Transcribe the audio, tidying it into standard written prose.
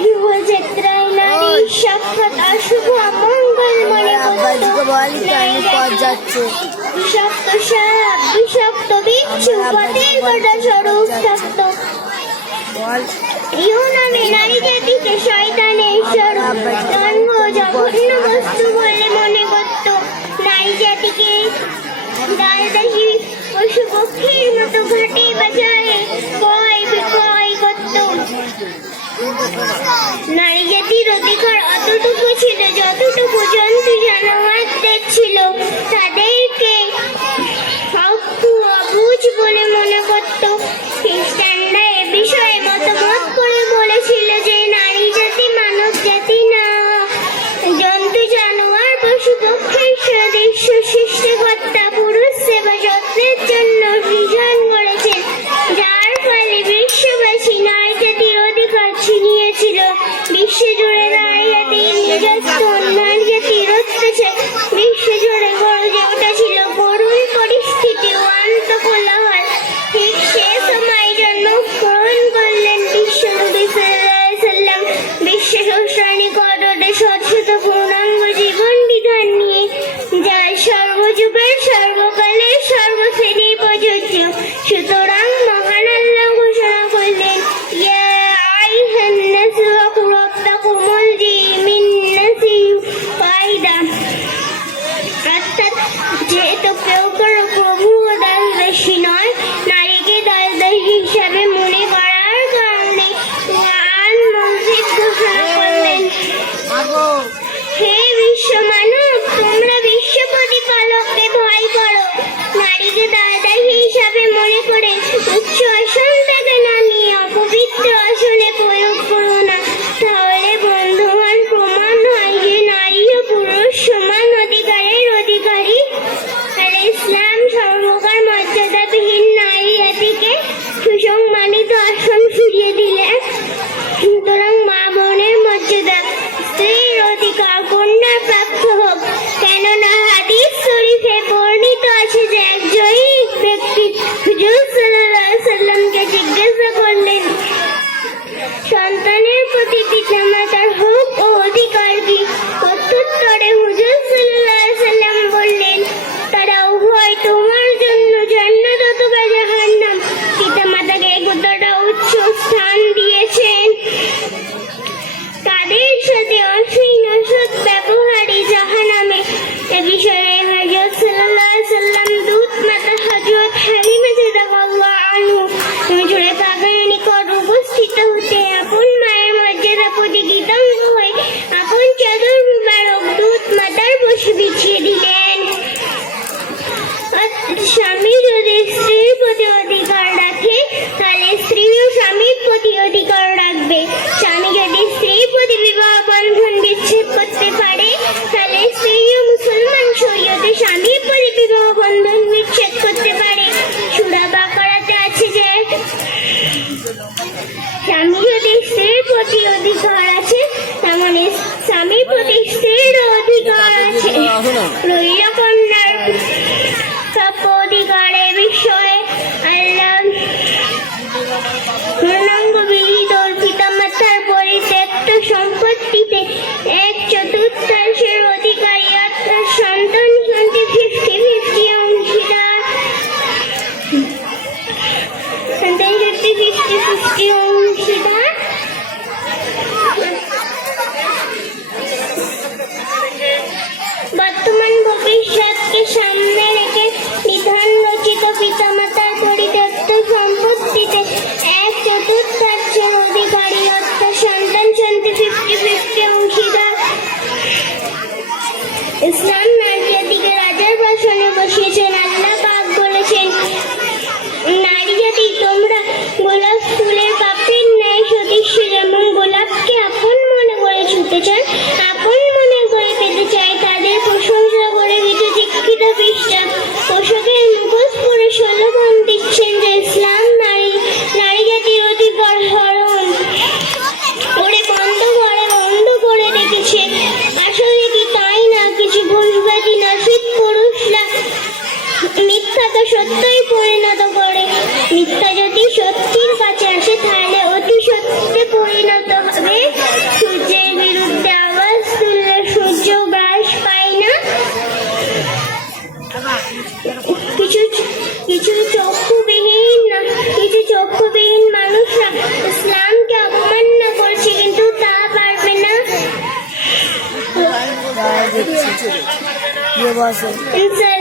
শুভযাত্রায় নারী সাক্ষাৎ অশুভ অমঙ্গল মনে করত। বিষাক্ত সাপ বিষাক্ত বিচ্ছু পথের কটা স্বরূপ থাকত। ইহু নামে নারী জাতিকে শয়তানের স্বরূপ জন্ম জঘন্য বস্তু বলে মনে করত। নারী জাতিকে দাসী পশু পক্ষীর মতো ঘাটে বাজারে ক্রয় বিক্রয় করত। নারী জাতির অধিকার অতটুকু ছিল যতটুকু জন্তু জানোয়ারদের ছিল। তাদেরকে অবুঝ বলে মনে করত। খ্রিস্টানরা এ বিষয়ে মতামত করে বলেছিল যে নারী জাতি মানব জাতি না, জন্তু জানোয়ার পশু পক্ষীর সদৃশ্য সৃষ্টিকর্তা পুরুষ সেবা যত্নের জন্য সৃজন করেছেন, যার ফলে বিশ্ববাসী নারী জাতির অধিকার ছিনিয়েছিল। বিশ্বজুড়ে নারী জাতির নির্যাতন, নারী জাতির অত্যাচার বিশ্বজুড়ে গরজে উঠেছিল করুণ পরিস্থিতি ও আন্তঃকলহ। ঠিক সে সময় জন্মগ্রহণ করলেন বিশ্বনবী সাল্লাল্লাহু আলাইহি সাল্লাম। বিশ্ব স্রষ্টার নিকটে শত শত পূর্ণাঙ্গ জীবন বিধান নিয়ে, যা সর্বযুগের সর্বকালের সর্বশ্রেণী প্রযোজ্য। সুতরাং মহান আল্লাহ ঘোষণা করলেন, ইয়া আইয়ুহান নাসু ওয়াকু রাব্বাকুমুল্লাযী মিন নাসিন ওয়াহিদা। অর্থাৎ যেহেতু কেউ কারো প্রভু ও দাসী নয়, নারীকে দাসী হিসাবে মনে করার কারণে কোরআন মজিদ ঘোষণা করলেন, হে বিশ্ব মানব, তোমরা বিশ্ব প্রতিপালককে ভয় করো। নারীকে দাসী হিসাবে মনে করে উচ্চ আসন থেকে নামিয়ে অপবিত্র আসনে প্রয়োগ করো না। তাহলে বন্ধুগণ, প্রমাণ হয় যে নারী ও পুরুষ সমান অধিকারের অধিকারী। আর ইসলাম সর্বকার মর্যাদাবিহীন নারী জাতিকে সুসম্মানিত আসন ফিরিয়ে দিলে। সুতরাং মা বোনের মর্যাদা, স্ত্রীর অধিকার কন্যার প্রাপ্ত হোক। কেননা হাদিস শরীফে বর্ণিত আছে যে একজন ব্যক্তি হুজুর সাল্লাল্লাহু আলাইহি সাল্লামকে জিজ্ঞাসা করলেন, সন্তানের প্রতি পিতামাতার হক ও অধিকার কি? প্রত্যুত্তরে হুজুর সাল্লাল্লাহু আলাইহি সাল্লাম বললেন, তারা উভয় তোমার জন্য জান্নাত অথবা জাহান্নাম। পিতামাতাকে কতটা উচ্চ স্থান দিয়েছেন, তাদের সাথে অশ্লীল অসৎ ব্যবহারই জাহান্নামে। এ বিষয়ে হযরত সাল্লাল্লাহু আলাইহি সাল্লাম দূত মাতা হযরত হালিমা রাদিয়াল্লাহু আনহা জুড়ে পাগলের নিকট উপস্থিত হতে আপন মায়ের মর্যাদা প্রতি কৃতজ্ঞ হয়ে আপন চাদর মুবারক দূত মাতার বসে বিছিয়ে দিলেন। স্বামী যদি স্ত্রীর প্রতি অধিকার রাখে, তাহলে স্ত্রীও স্বামীর প্রতি অধিকার রাখবে। স্বামী যদি স্ত্রীর প্রতি বিবাহ বন্ধন বিচ্ছেদ করতে পারে, তাহলে স্ত্রীও মুসলমান শরীয়তে স্বামীর প্রতি বিবাহ বন্ধন বিচ্ছেদ করতে পারে। সূরা বাকারাতে আছে যে স্বামী যদি স্ত্রীর প্রতি অধিকার আছে, তার মানে স্বামীর প্রতি স্ত্রীর অধিকার আছে। রইল কন্যার প্রাপ্য অধিকারের বিষয়ে আল্লাহ পূর্ণাঙ্গ বিহিত পিতামাতার পরিত্যক্ত সম্পত্তিতে 1/4 অধিকারী অর্থাৎ সন্তান সন্তানটি 50-50 অংশীদার। সন্তান সন্তানটি 50-50 অংশীদার। বর্তমান ভবিষ্যৎ কিছু চক্ষুবিহীন মানুষরা ইসলামকে অবমাননা করছে, কিন্তু তা পারবে না। দেখছি, ये बस है।